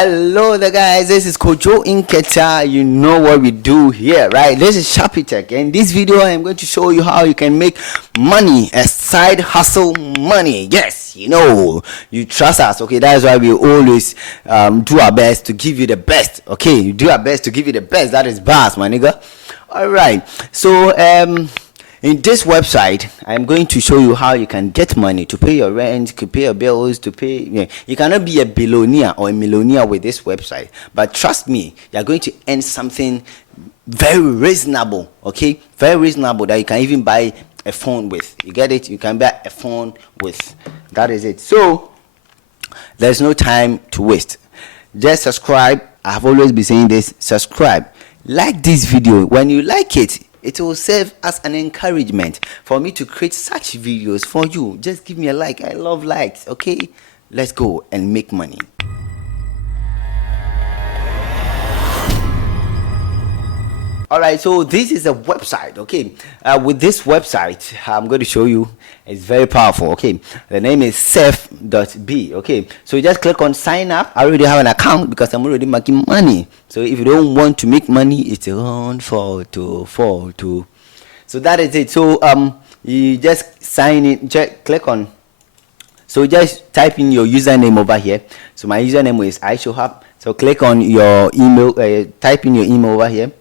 Hello there guys, this is Kojo Inketa. You know what we do here, right? This is Sharpy Tech. In this video I am going to show you how you can make money, a side hustle money. Yes, you trust us, okay? That is why we always do our best to give you the best. Okay, you do our best to give you the best. That is bars, my nigga. All right, so in this website, I'm going to show you how you can get money to pay your rent, to pay your bills, to pay. You cannot be a billionaire or a millionaire with this website, but trust me, you're going to earn something very reasonable. Okay, very reasonable that you can even buy a phone with. You get it? You can buy a phone with. That is it. So there's no time to waste. Just subscribe. I have always been saying this. Subscribe. Like this video. When you like it, it will serve as an encouragement for me to create such videos for you. Just give me a like. I love likes. Okay, let's go and make money. All right, so this is a website. Okay, with this website I'm going to show you, it's very powerful. Okay, the name is sef.b. okay, so you just click on sign up. I already have an account because I'm already making money. So if you don't want to make money, it's on 4 so that is it. So you just sign in, just click on, so just type in your username over here. So my username is iShowHub. So click on your email, type in your email over here.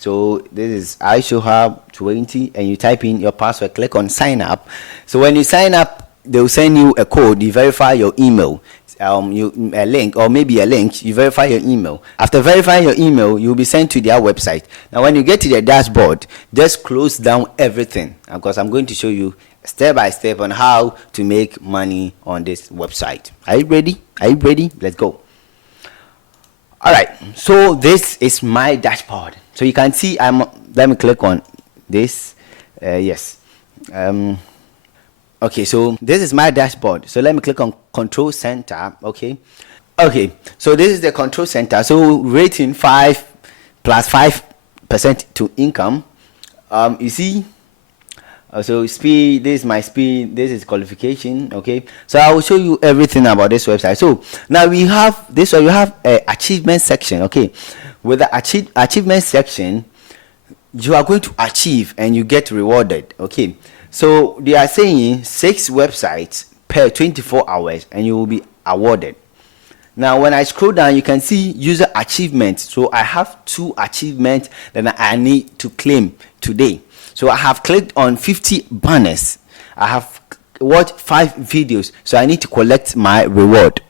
So this is iShowHub20 and you type in your password. Click on sign up. So when you sign up, they will send you a code. You verify your email, a link, or maybe a link. You verify your email. After verifying your email, you'll be sent to their website. Now when you get to their dashboard, just close down everything, because I'm going to show you step by step on how to make money on this website. Are you ready? Are you ready? Let's go. All right, so this is my dashboard. So you can see let me click on this. Yes. Okay, so this is my dashboard. So let me click on control center. Okay, so this is the control center. So rating 5 plus 5% to income. You see, so speed, this is my speed, this is qualification. Okay, so I will show you everything about this website. So now we have this one, you have a achievement section. Okay, with the achievement section, you are going to achieve and you get rewarded. Okay, so they are saying 6 websites per 24 hours and you will be awarded. Now when I scroll down, you can see user achievements. So I have 2 achievements that I need to claim today. So I have clicked on 50 banners. I have watched 5 videos. So I need to collect my reward.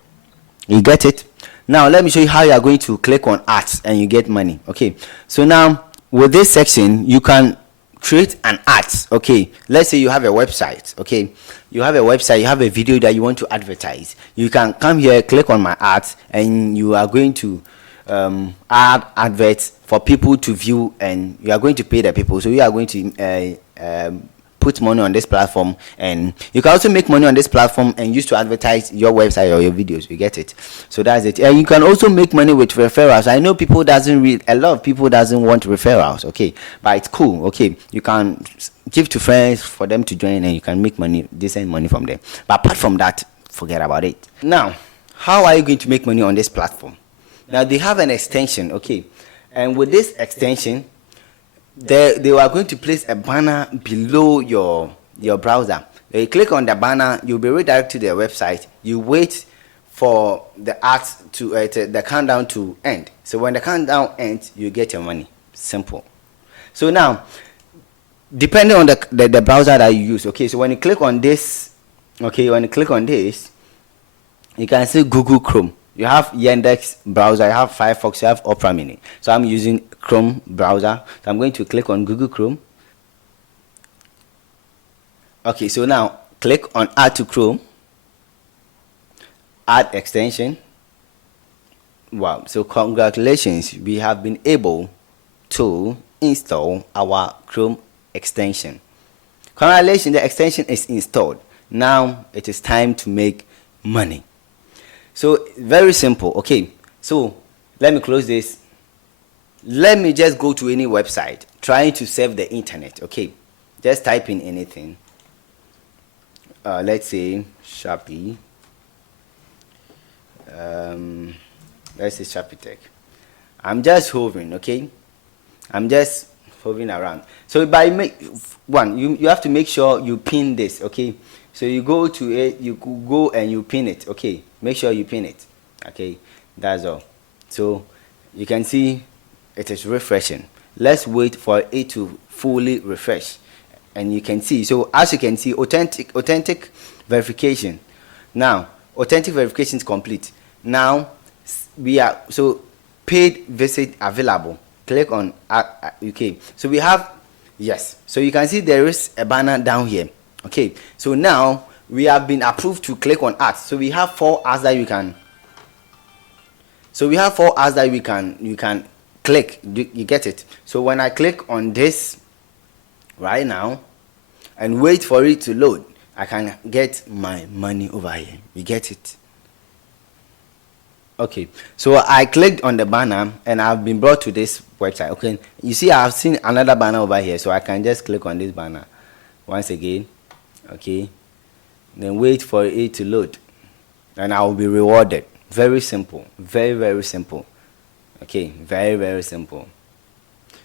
You get it? Now let me show you how you are going to click on ads and you get money. Okay, so now with this section you can create an ad. Okay, let's say you have a website. Okay, you have a website, you have a video that you want to advertise. You can come here, click on my ads, and you are going to add adverts for people to view, and you are going to pay the people. So you are going to put money on this platform, and you can also make money on this platform and use to advertise your website or your videos. You get it? So that's it. And you can also make money with referrals. I know people doesn't read, a lot of people doesn't want referrals. Okay, but it's cool. Okay, you can give to friends for them to join, and you can make money, decent money from them. But apart from that, forget about it. Now, how are you going to make money on this platform? Now they have an extension. Okay, and with this extension, they are going to place a banner below your browser. You click on the banner, you'll be redirected to their website. You wait for the ads to the countdown to end. So when the countdown ends, you get your money. Simple. So now, depending on the browser that you use. Okay, so when you click on this, okay, when you click on this, you can see Google Chrome. You have Yandex browser, you have Firefox, you have Opera Mini. So I'm using Chrome browser. So I'm going to click on Google Chrome. Okay, so now click on Add to Chrome. Add extension. Wow, so congratulations, we have been able to install our Chrome extension. Congratulations, the extension is installed. Now it is time to make money. So very simple. Okay, so let me close this. Let me just go to any website trying to surf the internet. Okay, just type in anything. Let's say Sharpy let's say Sharpy Tech. I'm just hovering, okay? I'm just hovering around. So by you have to make sure you pin this, okay? So you go to it, you could go and you pin it, okay? Make sure you pin it, okay? That's all. So you can see it is refreshing. Let's wait for it to fully refresh, and you can see. So as you can see, authentic verification. Now authentic verification is complete. Now we are so paid visit available. Click on okay. So we have, yes, so you can see there is a banner down here, okay? So now we have been approved to click on ads. So we have 4 ads that you can you can click. You get it? So when I click on this right now and wait for it to load, I can get my money over here. You get it? Okay, so I clicked on the banner and I've been brought to this website. Okay, you see I've seen another banner over here, so I can just click on this banner once again. Okay, then wait for it to load and I will be rewarded. Very simple, very simple. Okay, very simple.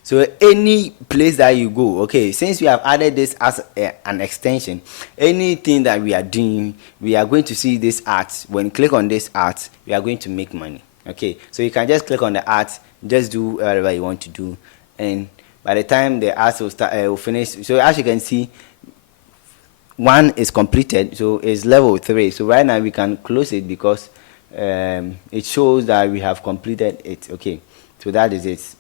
So any place that you go, okay, since we have added this as an extension, anything that we are doing, we are going to see this ads. When you click on this ads, we are going to make money. Okay, so you can just click on the ads, just do whatever you want to do, and by the time the ads will start, will finish. So as you can see, 1 is completed, so it's level 3. So right now we can close it because it shows that we have completed it. Okay, so that is it.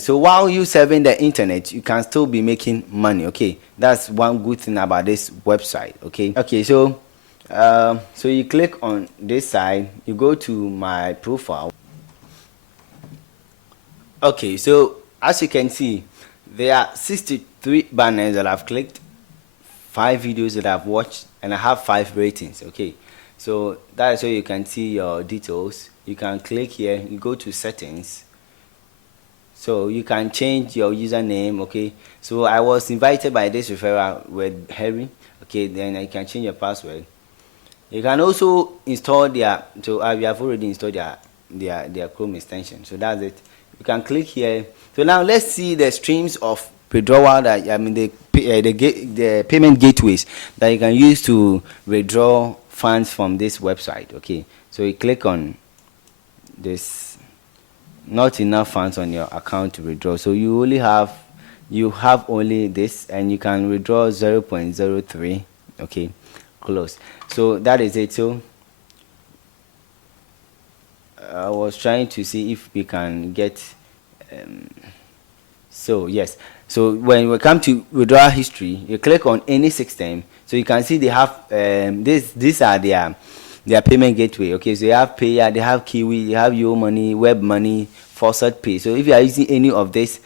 So while you surfing the internet, you can still be making money. Okay, that's one good thing about this website. Okay, so so you click on this side, you go to my profile. Okay, so as you can see, there are 63 banners that I've clicked, 5 videos that I've watched, and I have 5 ratings. Okay, so that is so you can see your details. You can click here, you go to settings, so you can change your username. Okay, so I was invited by this referral with Harry. Okay, then you can change your password. You can also install their, so we have already installed their Chrome extension, so that's it. You can click here. So now let's see the streams of withdrawal that the payment gateways that you can use to withdraw funds from this website. Okay, so you click on this. Not enough funds on your account to withdraw, so you have only this, and you can withdraw 0.03. okay, close. So that is it. So I was trying to see if we can get so yes, so when we come to withdrawal history, you click on any system, so you can see they have these are their payment gateway. Okay, so you have Payer, they have Kiwi, you have Yo Money, Web Money, Faucet Pay. So if you are using any of this,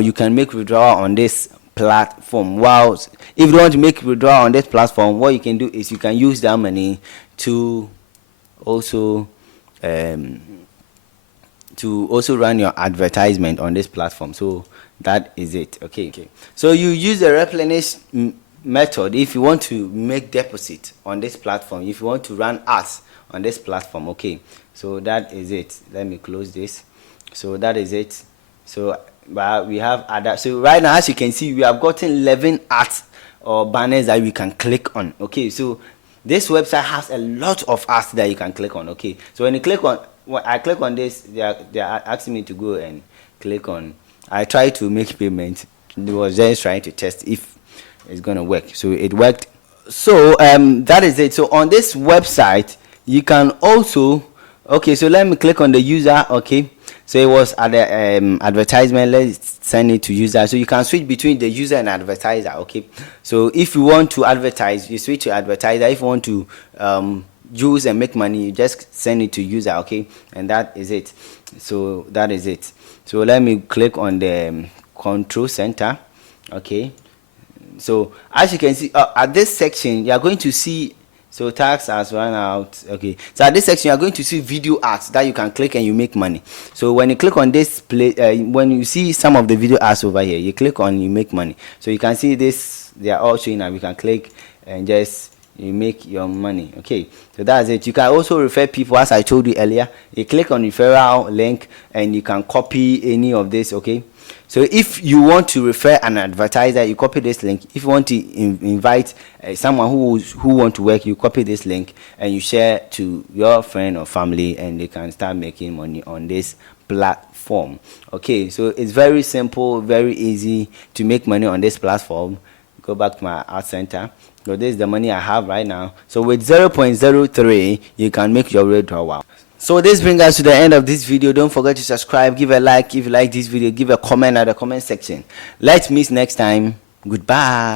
you can make withdrawal on this platform. Wow, if you don't want to make withdrawal on this platform, what you can do is you can use that money to also run your advertisement on this platform. So that is it. Okay, so you use the replenish method if you want to make deposit on this platform, if you want to run ads on this platform. Okay, so that is it. Let me close this. So that is it. So we have other, so right now as you can see, we have gotten 11 ads or banners that we can click on. Okay, so this website has a lot of ads that you can click on. Okay, so when you click on, when I click on this, they are asking me to go and click on. I try to make payment. It was just trying to test if it's gonna work. So it worked. So that is it. So on this website you can also, okay, so let me click on the user. Okay, so it was at the advertisement. Let's send it to user. So you can switch between the user and advertiser. Okay, so if you want to advertise, you switch to advertiser. If you want to use and make money, you just send it to user. Okay, and that is it. So that is it. So let me click on the control center. Okay, so as you can see, at this section you are going to see, so tax has run out. Okay, so at this section you are going to see video ads that you can click and you make money. So when you click on this when you see some of the video ads over here, you click on, you make money. So you can see this, they are all showing, and we can click and just you make your money. Okay, so that's it. You can also refer people, as I told you earlier. You click on referral link and you can copy any of this. Okay, so if you want to refer an advertiser, you copy this link. If you want to invite someone who want to work, you copy this link and you share to your friend or family, and they can start making money on this platform. Okay, so it's very simple, very easy to make money on this platform. Go back to my art center. So this is the money I have right now. So with 0.03, you can make your withdrawal. So this brings us to the end of this video. Don't forget to subscribe, give a like if you like this video, give a comment at the comment section. Let's meet next time. Goodbye.